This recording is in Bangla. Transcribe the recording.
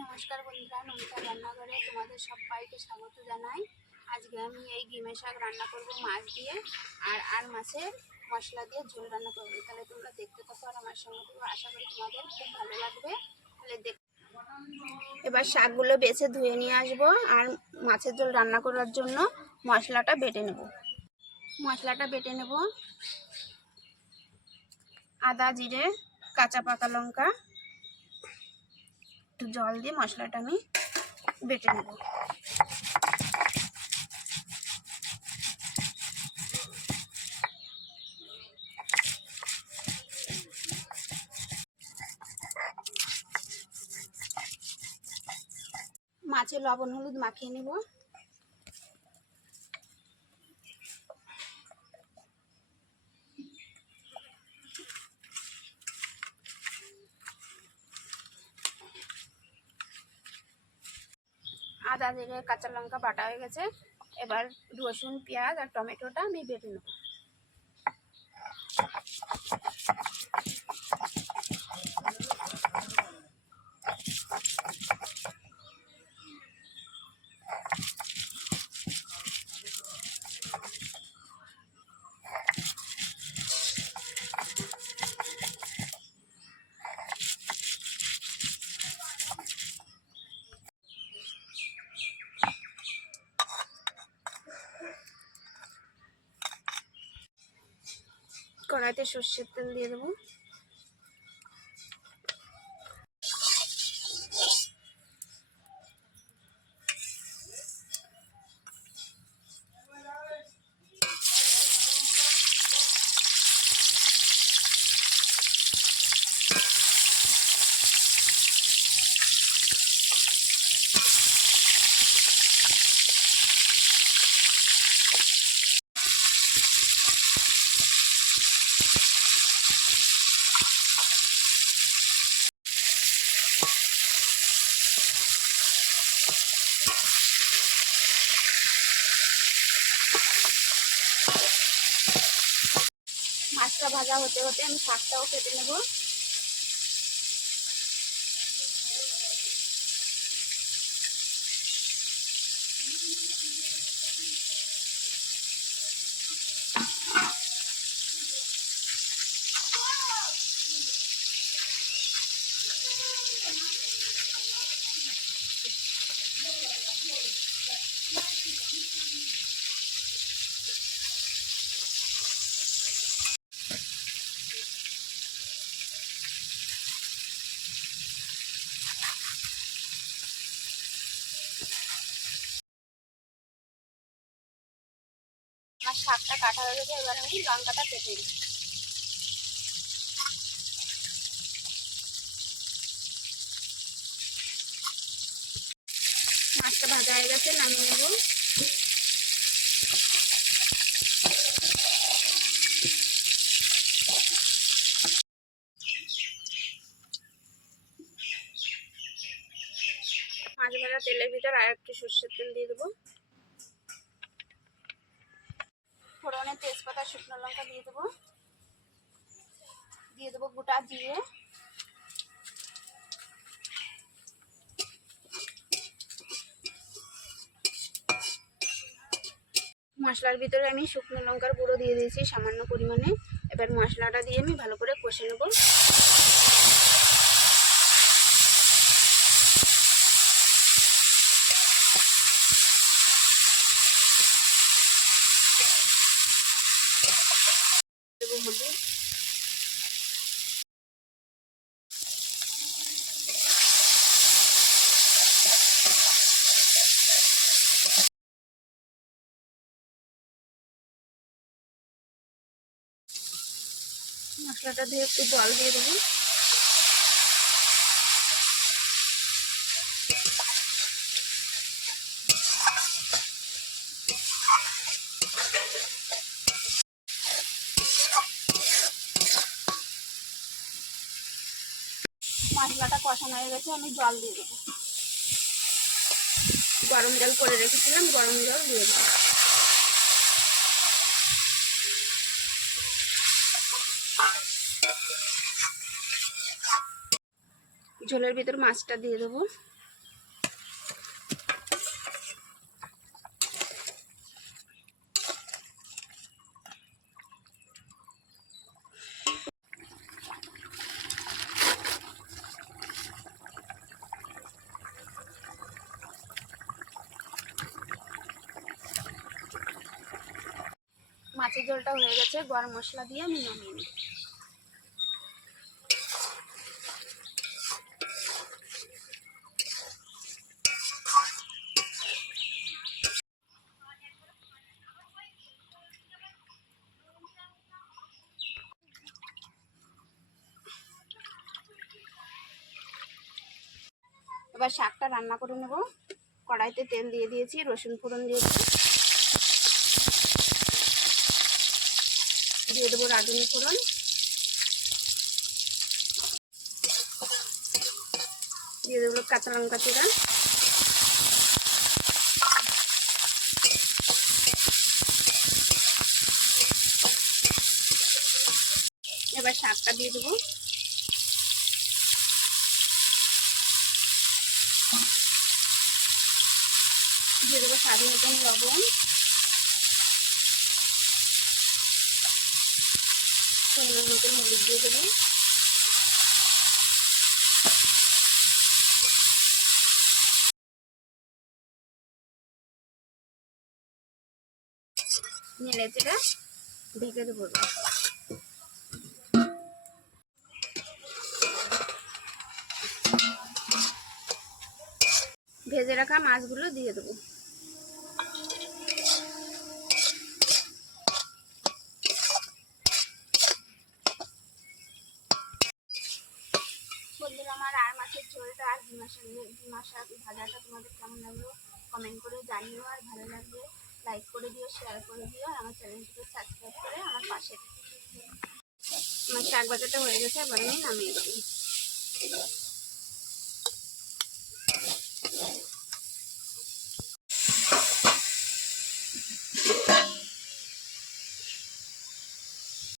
নমস্কার বন্ধুরা, নমিতা রান্নাঘরে তোমাদের সবাইকে স্বাগত জানাই। আজকে আমি এই ডিমের শাক রান্না করব মাছ দিয়ে, আর মাছের মশলা দিয়ে ঝোল রান্না করব। তাহলে তোমরা দেখতে থাকো আর আমার সঙ্গে থাকো, আশা করি তোমাদের খুব ভালো লাগবে। তাহলে এবার শাকগুলো বেছে ধুয়ে নিয়ে আসবো, আর মাছের ঝোল রান্না করার জন্য মশলাটা বেটে নেব। আদা, জিরে, কাঁচা পাকা লঙ্কা, একটু জল দিয়ে মশলাটা আমি বেটে নেব। মাছে লবণ হলুদ মাখিয়ে নেব। আদা, জিরে, কাঁচা লঙ্কা বাটা হয়ে গেছে। এবার রসুন, পেঁয়াজ আর টমেটোটা আমি বেটে নেব। কড়াইতে সর্ষের তেল দিয়ে দেবো। মাছটা ভাজা হতে হতে আমি শাকটাও কেটে নেব। আমার শাকটা কাটা হয়ে গেছে, এবার আমি লঙ্কাটা কেটে নিই। মাছটা ভাজা হয়ে গেছে, নামিয়ে নেব। মাছ ভাজা তেলের ভিতর আর একটু সর্ষের তেল দিয়ে দেবো। ফোড়নে তেজপাতা, শুকনো লঙ্কা দিয়ে দেবো। গোটা জিরে, মশলার ভিতরে আমি শুকনো লঙ্কার গুঁড়ো দিয়ে দিয়েছি সামান্য পরিমাণে। এবার মশলাটা দিয়ে আমি ভালো করে কষে নেব। হলুদ, মশলাটা দিয়ে একটু জল দিয়ে দেবো। মশলাটা কষানো হয়ে গেছে, আমি জল দিয়ে দেবো। গরম জল করে রেখেছিলাম, গরম জল দিয়ে দেবো। ঝোলের ভিতর মাছটা দিয়ে দেবো। মাছের ঝোলটা হয়ে গেছে, গরম মশলা দিয়ে আমি নামিয়ে নিই। এবার শাকটা রান্না করে নেব। কড়াইতে তেল দিয়ে দিয়েছি, রসুন ফোড়ন দিয়েছি, দিয়ে দেবো রাঁধুনি ফোড়ন, দিয়ে দেবো কাঁচা লঙ্কা চিরা, এবার শাকটা দিয়ে দেবো। দিয়ে দেবো স্বাদ মতন লবণ, পরিমাণ মতন হলুদ দিয়ে দেবো, নেড়ে চেড়ে ঢেকে দেবো। ভেজে রাখা মাছগুলো দিয়ে দেবো। বন্ধুরা, আমার আর মাছের ঝোলটা আর ডিমা শাক ভাজাটা তোমাদের কেমন লাগলো কমেন্ট করে জানিও। আর ভালো লাগলে লাইক করে দিও, শেয়ার করে দিও, আর আমার চ্যানেলটিকে সাবস্ক্রাইব করে আমার পাশে থেকো। আমার শাক ভাজাটা হয়ে গেছে, এবার আমি নামিয়ে দেবো।